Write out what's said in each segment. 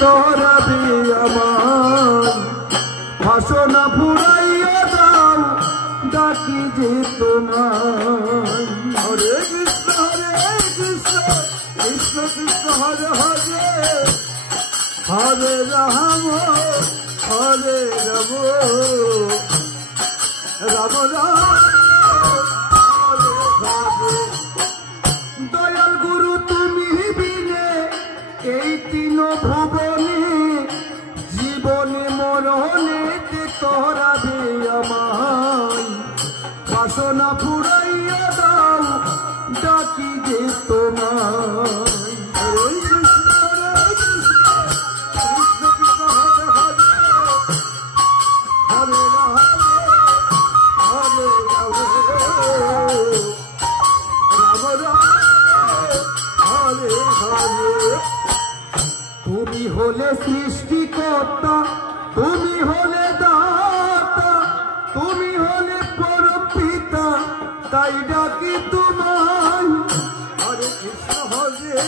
তোরাবে আমার বাসনা পুরাইয়া দাও ডাকি যে তোমার হরে কৃষ্ণ কৃষ্ণ কৃষ্ণ হরে হরে হরে রাম হরে রাম রাম রাম দয়াল গুরু তুমি বিনে এই তিন ভুবনে জীবনে মরণে তোরাবে আমায় বাসনা পুরাইয়া দাও ডাকি যে তোমায় তুমি হলে সৃষ্টিকর্তা তুমি হলে দাতা তুমি হলে পরমপিতা তাই ডাকি তোমায় হরে কৃষ্ণ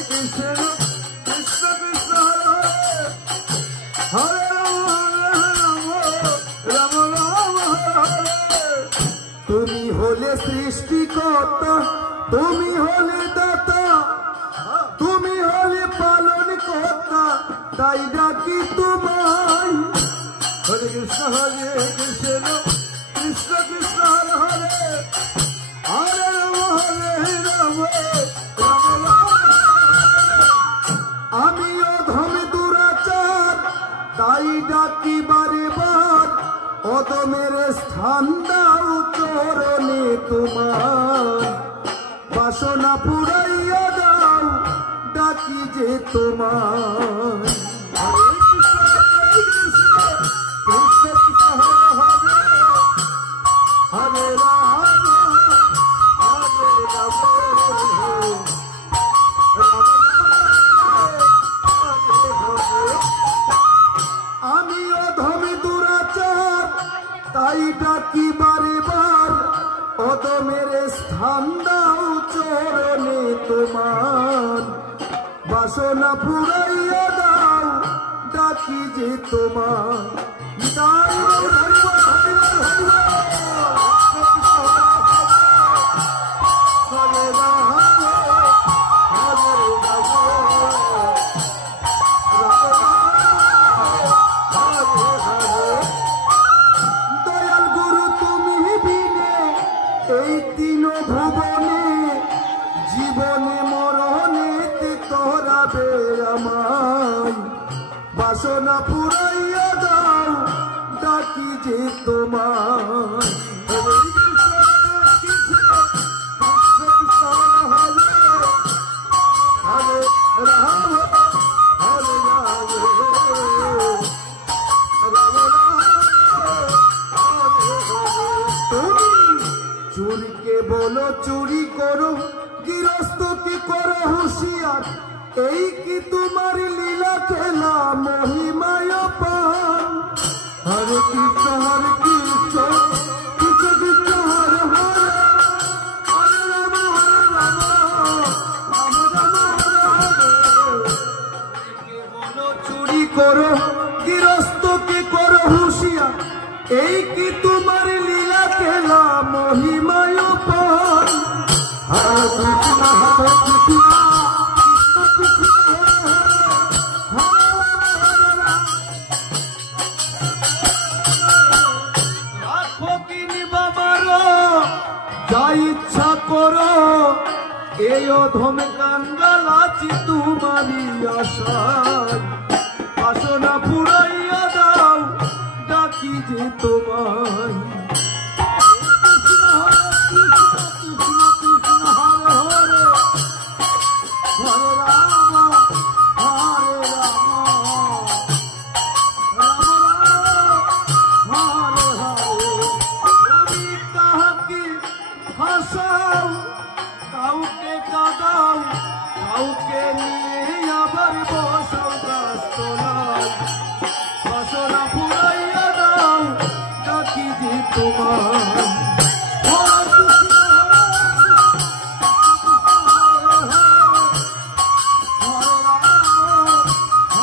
কৃষ্ণ কৃষ্ণ হরে রাম রাম রাম হরে তুমি হলে সৃষ্টিকর্তা তুমি হলে দাতা তুমি হলে পালন কর্তা তাই ডাকি তোমায় হরে কৃষ্ণ কৃষ্ণ কৃষ্ণ কৃষ্ণ হরে হরে হরে রাম রাম রাম আমি অধমে দুরাচার তাই ডাকি বারে বার অধমের স্থান দাও চরণে তোমার বাসনা পুরাইয়া দাও ডাকি যে তোমার হরে রাম হরে রাম আমি অধমে দুরাচার তাই ডাকি বারে বার অধমের স্থান দাও চরণে তোমার বাসনা পুরাইয়া দাও ডাকি যে তোমার দয়াল গুরু তুমি বিনে এই তিন ভুবনে জীবনে মরণে তোরাবে আমায় বাসনা পুরাইয়া দাও ডাকি যে তোমার হরে রাম হরে রাম রাম রাম তুমি চুরিকে বলো চুরি করো গৃহস্থকে করো হুঁশিয়ার এই কি তোমার লীলা খেলা মহিমায় পান হরে কৃষ্ণ কৃষ্ণ কৃষ্ণ হরে হরে হরে রাম রাম রাম হরে বলো চুরি করো গৃহস্থকে করো হুঁশিয়ার এই কি তোমার লীলা খেলা মহিমায় পান হরে কৃষ্ণ যা ইচ্ছা করো এই অধমে কাঙ্গাল আছি তোমারই আশায় বাসনা পুরাইয়া দাও ডাকি যে তোমায় কাউকে কাদাও কাউকে নিয়ে আবার বসাও গাছ তোলায় বাসনা পুরাইয়া দাও ডাকি যে তোমার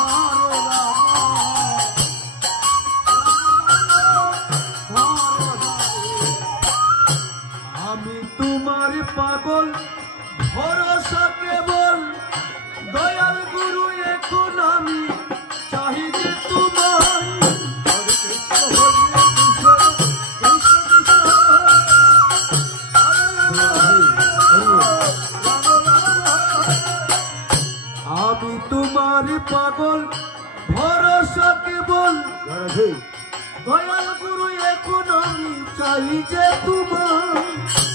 হরে রাম কেবল ভরসা কেবল দয়াল গুরু এখন আমি চাই যে তোমার